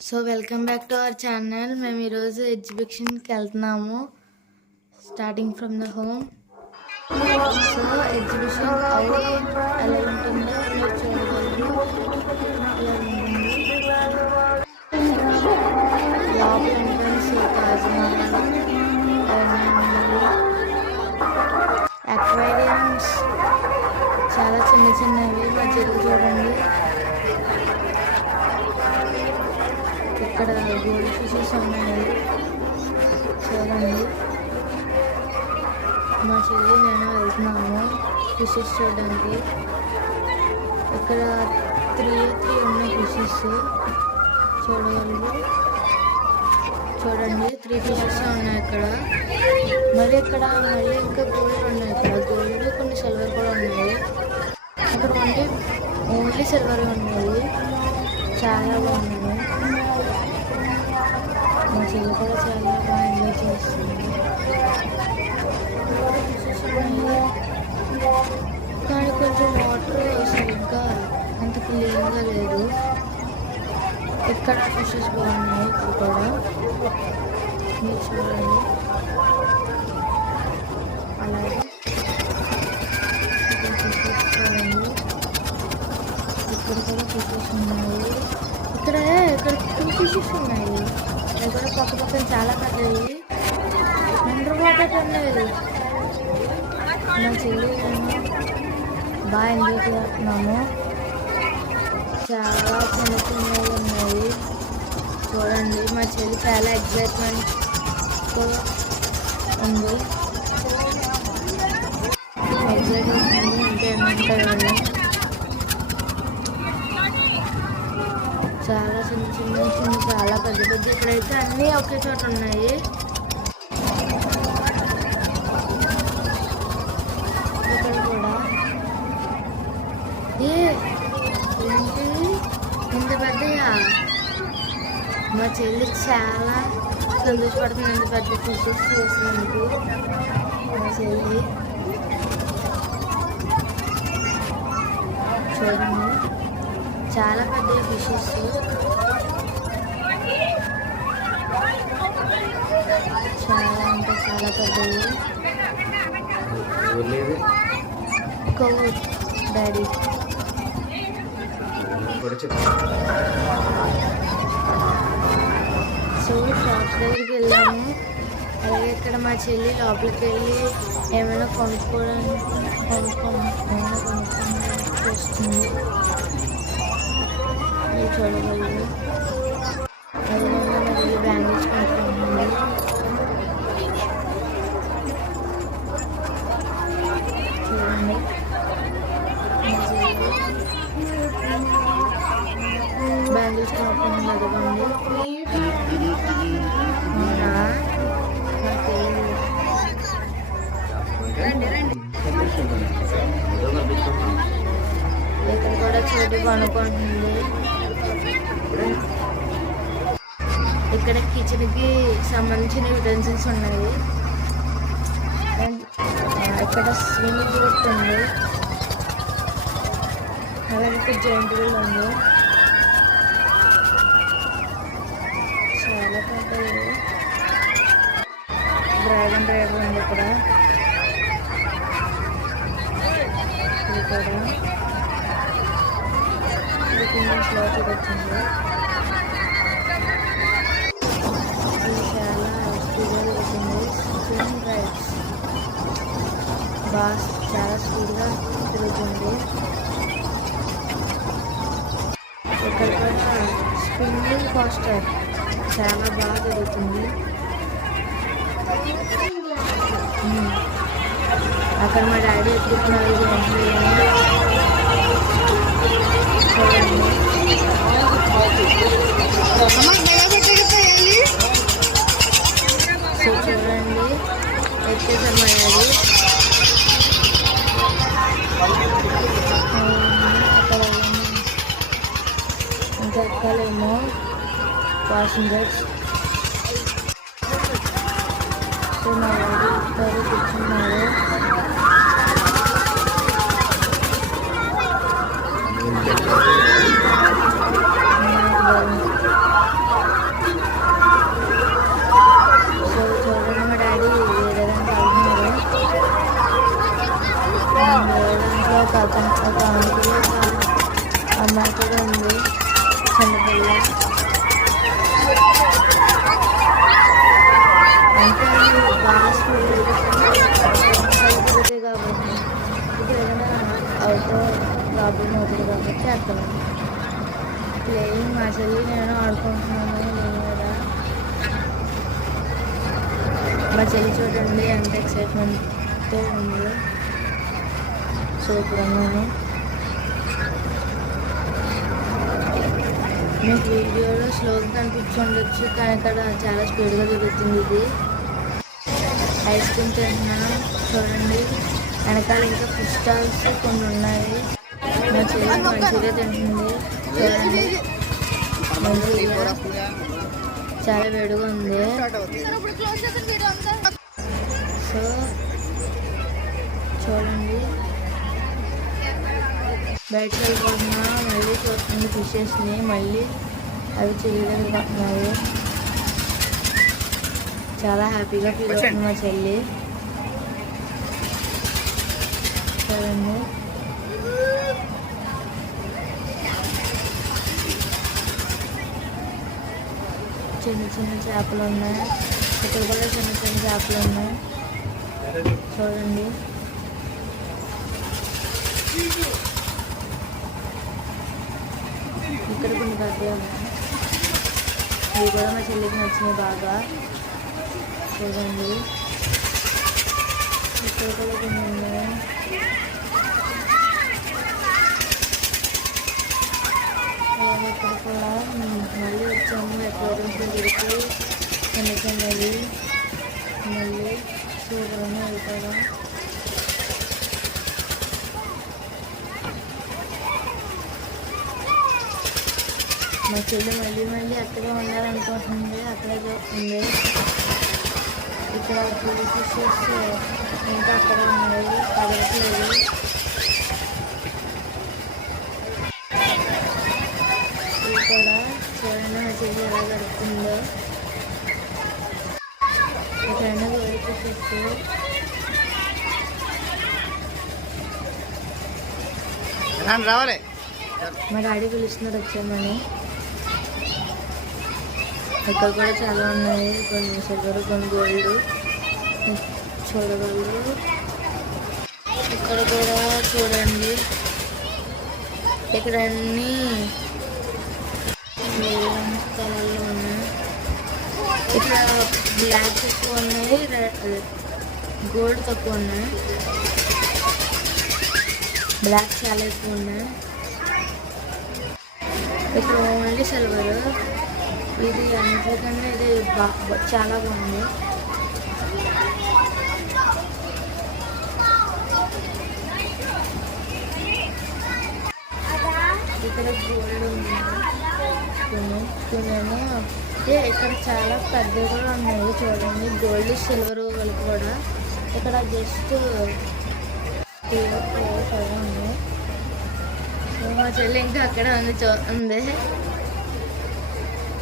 So welcome back to our channel. మేము ఈరోజు ఎగ్జిబిషన్కి వెళ్తున్నాము, starting from the home. So exhibition ఎలా ఉంటుందో మీరు చూడగలరు. ఇలా ఉంటుంది లోపల ఎంట్రన్స్. తాజ్మహల్, అక్వేరియంస్ చాలా చిన్న చిన్నవి. మా చెల్లి చూడండి, ఇక్కడ గోల్డ్ ఫిషెస్ ఉన్నాయి చూడండి. మా చెల్లి నేను వెళ్తున్నాము ఫిషెస్ చూడడానికి. ఇక్కడ త్రీ ఉన్నాయి ఫిషెస్ చూడగలరు. చూడండి 3 ఫిషెస్ ఉన్నాయి ఇక్కడ. మరి ఇక్కడ మళ్ళీ ఇంకా గోల్డ్ ఉన్నాయి. ఇక్కడ గోల్డ్ కొన్ని సిల్వర్ కూడా ఉన్నాయి. అక్కడ ఓన్లీ సిల్వర్ ఉన్నాయి. చాలా బాగున్నాయి. మా చెల్లి కూడా చాలా బాగా ఎంజాయ్ చేస్తుంది. కానీ కొంచెం వాటర్ సరిగ్గా అంత క్లీన్గా లేదు. ఇక్కడ ఫిషెస్ బాగున్నాయి. ఇక్కడ కూడా మీరు చూడండి. అలాగే ఇక్కడ ఫిషెస్ చూడండి. ఇక్కడ కూడా ఫిషెస్ ఉన్నాయి. ఇక్కడ 2 ఫిషెస్ ఉన్నాయి. అవి కూడా పక్క పక్కన చాలా పెద్దవి. అండర్ వాటర్ ఉన్నాయి. మా చెల్లి బాగా ఎంజాయ్ చేస్తున్నాము. చాలా చిన్న చిన్నవి ఉన్నాయి చూడండి. మా చెల్లి చాలా ఎగ్జైట్మెంట్తో ఉంది. అంటే ఏమంటారు, చాలా చిన్న చిన్న చాలా పెద్ద పెద్ద. ఇక్కడైతే అన్నీ ఒకే చోట ఉన్నాయి. ఇక్కడ కూడా ఏంటి ఇంత పెద్దగా. మా చెల్లి చాలా సంతోషపడుతుంది ఇంత పెద్ద ఫిషెస్ చేసినందుకు. మా చెల్లి చూడండి, చాలా పెద్ద ఫిషెస్. చాలా అంటే చాలా పెద్దవి. కొవ్వు డాడీ. సో షాప్స్ దగ్గరికి వెళ్ళాము. అలాగే ఇక్కడ మా చెల్లి లోపలికి వెళ్ళి ఏమైనా కొనుక్కోవడానికి వస్తుంది. మీరు చూడగలరు. అదేవిధంగా మరి బ్యాంగిల్స్ కొనుక్కుంటుంది. చూడండి బ్యాంగిల్స్ కొనుక్కుంటుంది. అదిగోండి. అవునా, ఇక్కడ కూడా చోటు కొనుక్కుంటుంది. ఇక్కడ కిచెన్కి సంబంధించిన యూటెన్సిల్స్ ఉన్నాయి. ఇక్కడ స్విమ్మింగ్ బోట్ ఉంది. అలాగే ఇక్కడ జాయింట్ వీల్ ఉంది. చాలా పెద్దది. డ్రాగన్ డ్రైవర్ ఉంది ఇక్కడ. ఇది కూడా స్లో చూడొచ్చింది. ఇది చాలా స్పీడ్గా వచ్చింది. స్విమ్ రైడ్స్ బాగా చాలా స్పీడ్గా తిరుగుతుంది. ఇక్కడ కూడా స్పిన్నింగ్ కోస్టర్ చాలా బాగా తిరుగుతుంది. అక్కడ మా డాడీ ఎక్కుతున్నారు. సో చూడండి, ఎక్కేసారు మా డాడీ. అక్కడ ఇంకా ఎక్కాలేమో ప్యాసింజర్స్. సో మా డాడీ ఇద్దరు కూర్చున్నారు. వెళ్ళా. అంటే బాగా స్కూల్ చదువుతుంది కాబట్టి ఇది ఏదైనా అవుతో ప్రాబ్లం అవుతుంది కాబట్టి అక్కడ ప్లేయింగ్ మా చెల్లి నేను ఆడుకుంటున్నాను నేను కదా. మా చెల్లి చూడండి ఎంత ఎక్సైట్మెంట్తో ఉంది సూపర్గాను. మీకు వీడియోలో స్లోగా కనిపించుండొచ్చు కానీ ఇక్కడ చాలా స్పీడ్గా తిరుగుతుంది. ఇది ఐస్ క్రీమ్ తింటున్నాను చూడండి. వెనకాల ఇంకా ఫుడ్ స్టాల్స్ కొన్ని ఉన్నాయి. మా చెల్లి మంచిగా తింటుంది చూడండి. మంచిగా చాలా వేడిగా ఉంది. సో చూడండి బయటకు వెళ్ళిపోతున్నా. మళ్ళీ చూస్తుంది ఫిషెస్ని. మళ్ళీ అవి చెల్లి దగ్గర పడుతున్నాయి. చాలా హ్యాపీగా ఫీల్ అవుతుంది మా చెల్లి చూడండి. చిన్న చిన్న చేపలు ఉన్నాయి. ఇక్కడ కూడా చిన్న చిన్న చేపలు ఉన్నాయి చూడండి. ఇక్కడ కొన్ని పెద్దవి ఉన్నాయి. ఇవి కూడా మా చెల్లికి నచ్చినాయి బాగా చూడండి. ఇక్కడ కూడా కొన్ని ఉన్నాయి. ఇక్కడ కూడా మళ్ళీ వచ్చాము ఎక్వేరియంస్ దగ్గరికి. చిన్న చిన్నవి మళ్ళీ సూపర్గా వెళ్తారు. మా చెల్లి మళ్ళీ మళ్ళీ అక్కడే ఉండాలనుకుంటుంది. అక్కడే ఉంది. ఇక్కడ ఫిషెస్ ఇంకా అక్కడ ఉన్నాయి కదలట్లేదు. ఇది కూడా చూడండి మా చెల్లి ఎలా గడుపుతుందో. ఎక్కడైనా గోల్డ్ ఫిషెస్ రావాలి. మా డాడీ పిలుస్తున్నారు వచ్చామని. ఇక్కడ కూడా చాలా ఉన్నాయి. కొన్ని సిల్వర్ కొన్ని గోల్డ్ చూడగలరు. ఇక్కడ కూడా చూడండి. ఇక్కడ అన్నీ స్థలాల్లో ఉన్నాయి. ఇక్కడ బ్లాక్ ఎక్కువ ఉన్నాయి, గోల్డ్ తక్కువ ఉన్నాయి. బ్లాక్ చాలా ఎక్కువ ఉన్నాయి. ఇక్కడ ఓన్లీ సిల్వర్. ఇది అన్నిటికన్నా ఇది చాలా బాగుంది. ఇక్కడ గోల్డ్ ఉంది కొనేమో. ఇక్కడ చాలా పెద్దవి కూడా ఉన్నాయి చూడండి. గోల్డ్ సిల్వర్ కలిపి కూడా. ఇక్కడ జస్ట్ ఉంది. మా చెల్లి ఇంకా అక్కడ ఉంది ఉంది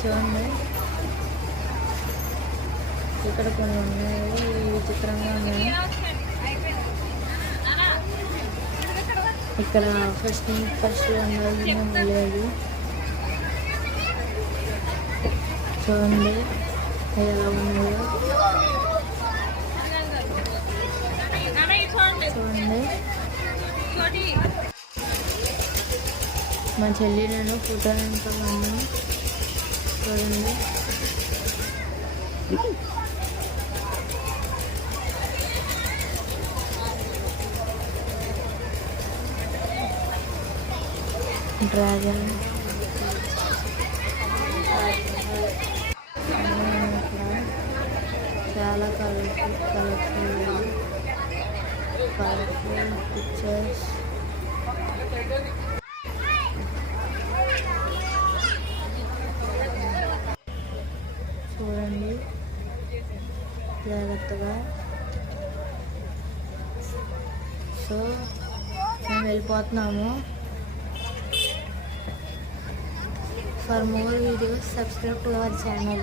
చూడండి. ఇక్కడ కొన్ని ఉన్నాయి విచిత్రంగా ఉన్నాయి. ఇక్కడ ఫస్ట్ ఉన్నది లేదు చూడండి ఎలా ఉన్నాయో చూడండి. మా చెల్లి నేను ఫోటో ఎంత ఉన్నాను చూడండి. డ్రాగన్ చాలా కలర్ఫుల్ పిక్చర్స్. చూడండి జాగ్రత్తగా. సో మేము వెళ్ళిపోతున్నాము. For more videos, subscribe to our channel.